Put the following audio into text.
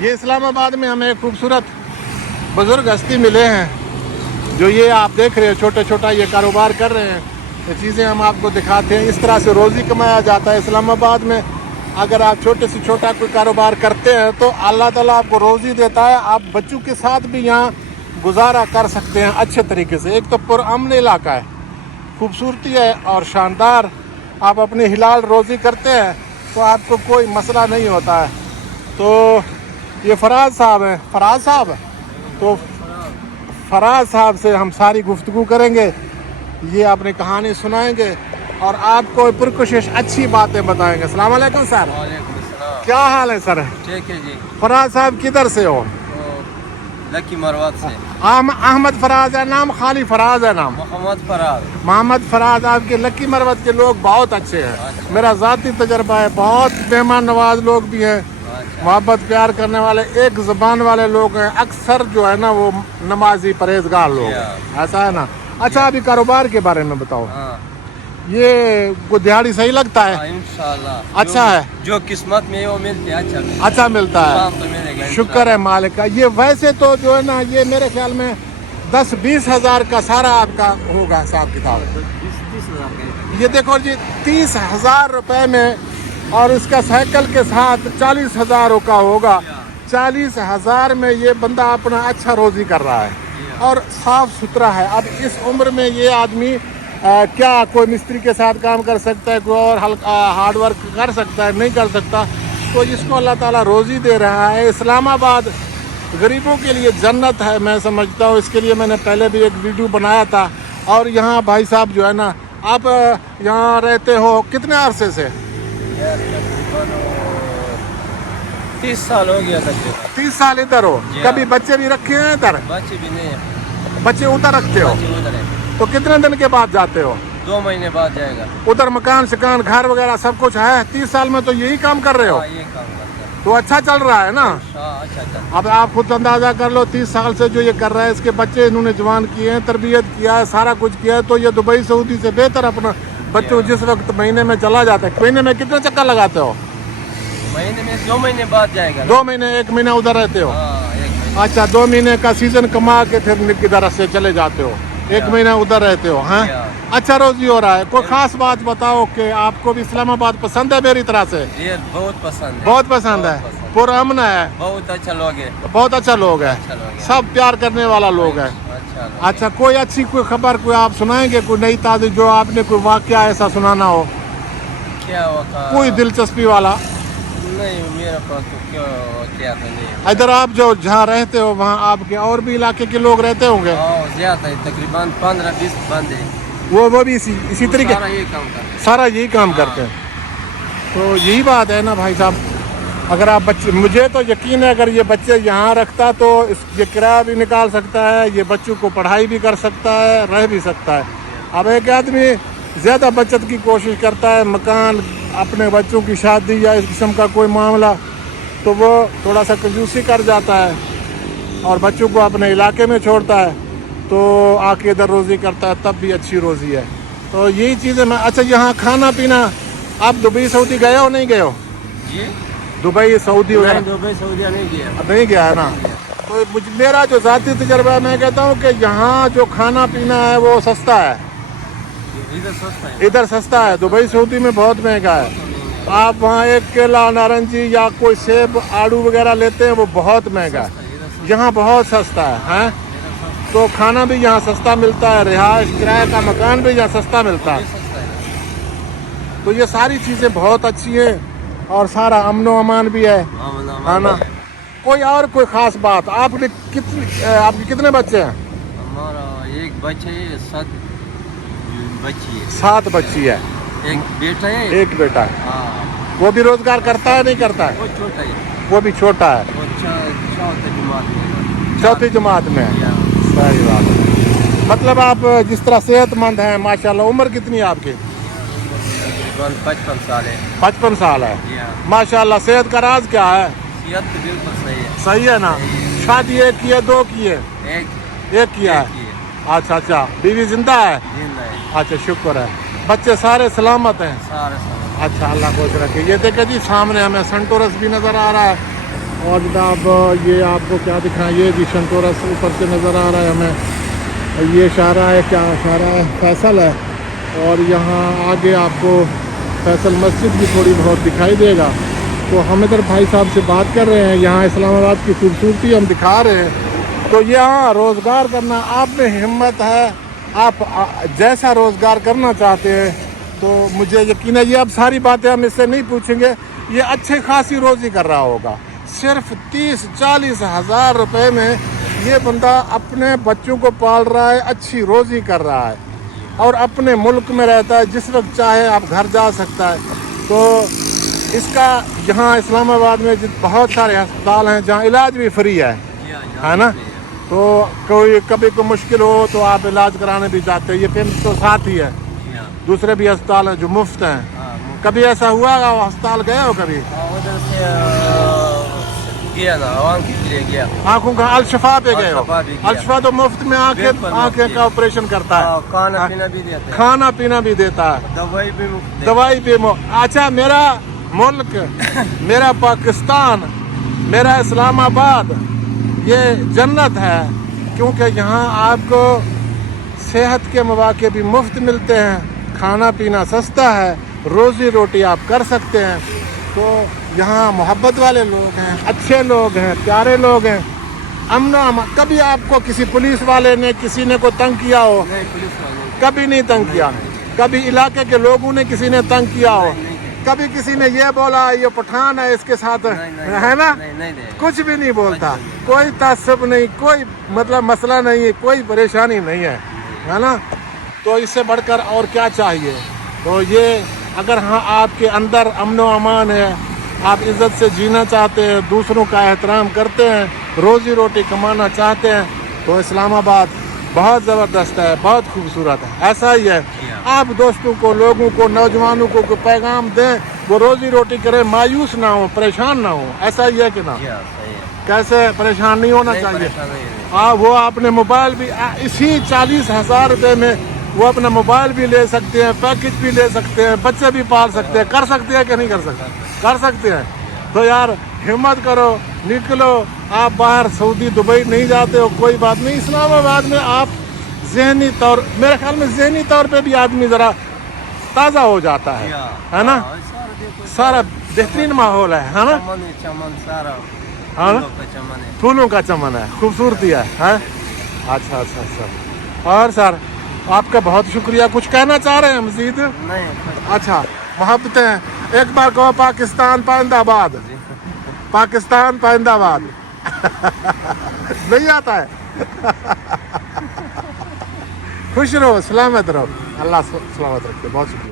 یہ اسلام آباد میں ہمیں ایک خوبصورت بزرگ ہستی ملے ہیں جو یہ آپ دیکھ رہے ہیں چھوٹا چھوٹا یہ کاروبار کر رہے ہیں. یہ چیزیں ہم آپ کو دکھاتے ہیں. اس طرح سے روزی کمایا جاتا ہے اسلام آباد میں. اگر آپ چھوٹے سے چھوٹا کوئی کاروبار کرتے ہیں تو اللہ تعالیٰ آپ کو روزی دیتا ہے. آپ بچوں کے ساتھ بھی یہاں گزارا کر سکتے ہیں اچھے طریقے سے. ایک تو پرامن علاقہ ہے, خوبصورتی ہے اور شاندار. آپ اپنی حلال روزی کرتے ہیں تو آپ کو کوئی مسئلہ نہیں ہوتا ہے. تو یہ فراز صاحب ہیں. فراز صاحب تو فراز صاحب سے ہم ساری گفتگو کریں گے. یہ اپنی کہانی سنائیں گے اور آپ کو پرکشش اچھی باتیں بتائیں گے. السلام علیکم سر. وعلیکم السلام. کیا حال ہے سر؟ ٹھیک ہے جی. فراز صاحب کدھر سے ہو؟ لکی مروت سے. احمد فراز ہے نام, خالی فراز ہے نام؟ محمد فراز. محمد فراز. آپ کے لکی مروت کے لوگ بہت اچھے ہیں. میرا ذاتی تجربہ ہے. بہت مہمان نواز لوگ بھی ہیں, محبت پیار کرنے والے, ایک زبان والے لوگ ہیں. اکثر جو ہے نا وہ نمازی پرہیزگار لوگ ہیں. ایسا ہے نا. اچھا ابھی کاروبار کے بارے میں بتاؤ. یہ کو دیہڑی صحیح لگتا ہے؟ انشاءاللہ اچھا ہے. جو قسمت میں وہ ملتے اچھا ملتا ہے. شکر ہے مالک کا. یہ ویسے تو جو ہے نا یہ میرے خیال میں 10-20 ہزار کا سارا آپ کا ہوگا حساب کتاب. یہ دیکھو جی 30,000 روپے میں, اور اس کا سائیکل کے ساتھ 40,000 کا ہوگا. 40,000 میں یہ بندہ اپنا اچھا روزی کر رہا ہے اور صاف ستھرا ہے. اب اس عمر میں یہ آدمی کیا کوئی مستری کے ساتھ کام کر سکتا ہے, کوئی اور ہارڈ ورک کر سکتا ہے؟ نہیں کر سکتا. تو جس کو اللہ تعالیٰ روزی دے رہا ہے. اسلام آباد غریبوں کے لیے جنت ہے میں سمجھتا ہوں. اس کے لیے میں نے پہلے بھی ایک ویڈیو بنایا تھا. اور یہاں بھائی صاحب جو ہے نا, آپ یہاں رہتے ہو کتنے عرصے سے؟ 30 سال ہو گیا. 30 سال ادھر ہو. کبھی بچے بھی رکھے ہیں ادھر؟ بچے بھی نہیں ہیں. بچے ادھر رکھتے ہو؟ تو کتنے دن کے بعد جاتے ہو؟ 2 مہینے بعد جائے گا. ادھر مکان شکان گھر وغیرہ سب کچھ ہے؟ 30 سال میں تو یہی کام کر رہے ہو. یہ کام کرتا ہے. تو اچھا چل رہا ہے نا. اچھا. اب آپ خود اندازہ کر لو 30 سال سے جو یہ کر رہا ہے, اس کے بچے انہوں نے جوان کیے ہیں, تربیت کیا ہے, سارا کچھ کیا ہے. تو یہ دبئی سعودی سے بہتر اپنا بچوں جس وقت مہینے میں چلا جاتا ہے. مہینے میں کتنے چکر لگاتے ہو؟ مہینے میں 2 مہینے بعد جائے گا. 2 مہینے, 1 مہینہ ادھر رہتے ہو. 1 مہینہ. اچھا 2 مہینے کا سیزن کما کے پھر کدھر سے چلے جاتے ہو. 1 مہینہ ادھر رہتے ہو. ہاں اچھا روزی ہو رہا ہے. کوئی خاص بات بتاؤ کہ آپ کو بھی اسلام آباد پسند ہے میری طرح سے؟ یہ بہت پسند ہے. بہت پسند ہے. پرامن ہے. بہت اچھا لوگ ہے. بہت اچھا لوگ ہے. سب پیار کرنے والا لوگ ہے. اچھا کوئی اچھی کوئی خبر کوئی آپ سنائیں گے, کوئی نئی تازی جو آپ نے کوئی واقعہ ایسا سنانا ہو؟ کیا واقعہ؟ کوئی دلچسپی والا؟ نہیں میرے پاس تو کیا نہیں. ادھر آپ جو جہاں رہتے ہو وہاں آپ کے اور بھی علاقے کے لوگ رہتے ہوں گے؟ زیادہ ہے, تقریباً 15-20 بندے. وہ بھی اسی طریقے سارا یہی کام کرتے ہیں. تو یہی بات ہے نا بھائی صاحب. اگر آپ بچے, مجھے تو یقین ہے اگر یہ بچے یہاں رکھتا تو یہ کرایہ بھی نکال سکتا ہے, یہ بچوں کو پڑھائی بھی کر سکتا ہے, رہ بھی سکتا ہے. اب ایک آدمی زیادہ بچت کی کوشش کرتا ہے, مکان, اپنے بچوں کی شادی یا اس قسم کا کوئی معاملہ, تو وہ تھوڑا سا کنجوسی کر جاتا ہے اور بچوں کو اپنے علاقے میں چھوڑتا ہے, تو آ کے ادھر روزی کرتا ہے, تب بھی اچھی روزی ہے. تو یہی چیزیں میں. اچھا یہاں کھانا پینا, آپ دبئی سعودی گئے ہو نہیں گئے ہو؟ جی دبئی سعودی وغیرہ دبئی سعودیہ نہیں گیا ہے نا. تو میرا جو ذاتی تجربہ ہے میں کہتا ہوں کہ یہاں جو کھانا پینا ہے وہ سستا ہے. ادھر سستا ہے. دبئی سعودی میں بہت مہنگا ہے. آپ وہاں ایک کیلا, نارنجی یا کوئی سیب, آڑو وغیرہ لیتے ہیں وہ بہت مہنگا ہے. یہاں بہت سستا ہے. تو کھانا بھی یہاں سستا ملتا ہے, رہائش کرایہ کا مکان بھی یہاں سستا ملتا ہے. تو یہ ساری چیزیں بہت اچھی ہیں اور سارا امن و امان بھی ہے نا. کوئی اور کوئی خاص بات؟ آپ نے آپ کے کتنے بچے ہیں؟ ہمارا ایک بچہ ہے, 7 بچی ہے. 7 بچی ہے. ایک بیٹا ہے. ایک بیٹا ہے. وہ بھی روزگار کرتا ہے نہیں کرتا ہے؟ وہ چھوٹا ہے. وہ بھی چھوٹا ہے. چوتھی جماعت میں ہے. صحیح بات ہے. مطلب آپ جس طرح صحت مند ہیں ماشاءاللہ. عمر کتنی ہے آپ کی؟ 55 سال ہے. 55 سال ہے ماشاءاللہ. صحت کا راز کیا ہے؟ صحت تو بالکل صحیح ہے. صحیح ہے نا. شادی ایک کی ہے 2 کی ہے؟ ایک کیا ہے. اچھا. بیوی زندہ ہے؟ اچھا شکر ہے. بچے سارے سلامت ہیں؟ اچھا اللہ خوش رکھے. یہ دیکھیں جی سامنے ہمیں سنٹورس بھی نظر آ رہا ہے. اور جناب یہ آپ کو کیا دکھائیں، یہ جی شنٹورس اوپر سے نظر آ رہا ہے ہمیں، یہ شاہراہ ہے، کیا شاہراہ فیصل ہے، اور یہاں آگے آپ کو فیصل مسجد بھی تھوڑی بہت دکھائی دے گا. تو ہم ادھر بھائی صاحب سے بات کر رہے ہیں، یہاں اسلام آباد کی خوبصورتی ہم دکھا رہے ہیں. تو یہاں روزگار کرنا آپ میں ہمت ہے، آپ جیسا روزگار کرنا چاہتے ہیں تو مجھے یقین ہے یہ اب ساری باتیں ہم اس سے نہیں پوچھیں گے، یہ اچھی خاصی روزی کر رہا ہوگا. صرف 30-40 ہزار روپے میں یہ بندہ اپنے بچوں کو پال رہا ہے، اچھی روزی کر رہا ہے اور اپنے ملک میں رہتا ہے، جس وقت چاہے آپ گھر جا سکتا ہے. تو اس کا یہاں اسلام آباد میں بہت سارے ہسپتال ہیں جہاں علاج بھی فری ہے نا. تو کوئی کبھی کوئی مشکل ہو تو آپ علاج کرانے بھی جاتے ہیں، یہ پیمنٹ تو ساتھ ہی ہے. دوسرے بھی ہسپتال ہیں جو مفت ہیں. کبھی ایسا ہوا گا وہ ہسپتال گئے ہو کبھی؟ ادھر سے گیا نا عوام کے لیے گیا. آنکھوں کا الشفا پہ گئے ہو؟ الشفا بھی گیا. الشفا تو مفت میں آنکھیں کا آپریشن کرتا ہے، کھانا پینا بھی دیتے ہیں، کھانا پینا بھی دیتا ہے، دوائی بھی مفت. دوائی بھی اچھا، میرا ملک، میرا پاکستان، میرا اسلام آباد یہ جنت ہے، کیونکہ یہاں آپ کو صحت کے مواقع بھی مفت ملتے ہیں، کھانا پینا سستا ہے، روزی روٹی آپ کر سکتے ہیں. تو یہاں محبت والے لوگ ہیں، اچھے لوگ ہیں، پیارے لوگ ہیں، امن و امان. کبھی آپ کو کسی پولیس والے نے کسی نے کو تنگ کیا ہو؟ کبھی نہیں تنگ کیا. کبھی علاقے کے لوگوں نے کسی نے تنگ کیا ہو؟ کبھی کسی نے یہ بولا یہ پٹھان ہے اس کے ساتھ ہے نا؟ کچھ بھی نہیں بولتا، کوئی تعصب نہیں، کوئی مطلب مسئلہ نہیں ہے، کوئی پریشانی نہیں ہے نا. تو اس سے بڑھ کر اور کیا چاہیے. تو یہ اگر ہاں آپ کے اندر امن و امان ہے، آپ عزت سے جینا چاہتے ہیں، دوسروں کا احترام کرتے ہیں، روزی روٹی کمانا چاہتے ہیں، تو اسلام آباد بہت زبردست ہے، بہت خوبصورت ہے. ایسا ہی ہے. آپ دوستوں کو، لوگوں کو، نوجوانوں کو پیغام دیں وہ روزی روٹی کریں، مایوس نہ ہوں، پریشان نہ ہوں. ایسا ہی ہے کہ نا؟ کیسے پریشان نہیں ہونا چاہیے. وہ اپنے موبائل بھی اسی 40 ہزار روپے میں وہ اپنا موبائل بھی لے سکتے ہیں، پیکج بھی لے سکتے ہیں، بچے بھی پال سکتے ہیں. کر سکتے ہیں کہ نہیں کر سکتے؟ کر سکتے ہیں. تو یار ہمت کرو، نکلو. آپ باہر سعودی دبئی نہیں جاتے ہو کوئی بات نہیں، اسلام آباد میں آپ ذہنی طور، میرے خیال میں ذہنی طور پہ بھی آدمی ذرا تازہ ہو جاتا ہے نا. سارا بہترین ماحول ہے نا، پھولوں کا چمن ہے، خوبصورتی ہے. اچھا اچھا اچھا. اور سر آپ کا بہت شکریہ. کچھ کہنا چاہ رہے ہیں مزید؟ اچھا، محبتیں. ایک بار کہو پاکستان پائندہ آباد، پاکستان پائندہ آباد. نہیں آتا ہے؟ خوش رہو، سلامت رہو، اللہ سلامت رکھے. بہت شکریہ.